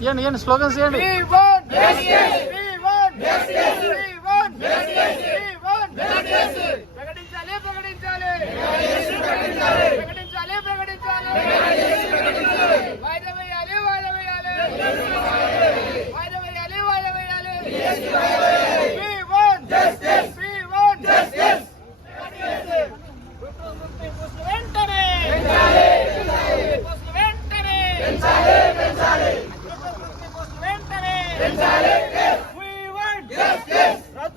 ಏನು ಏನು ಸ್ಲೋಗನ್ಸ್ ಏನು?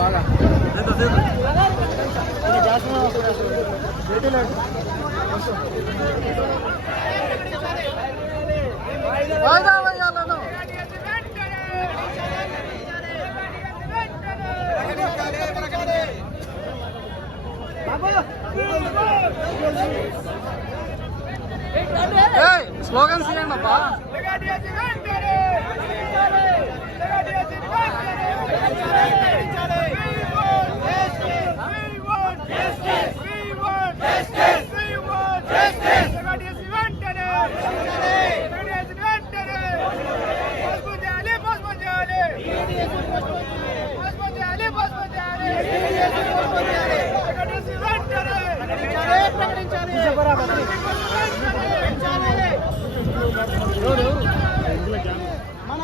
బాగా. బాగా వేయాలను స్లోగన్స్ చేయండి అబ్బా. మన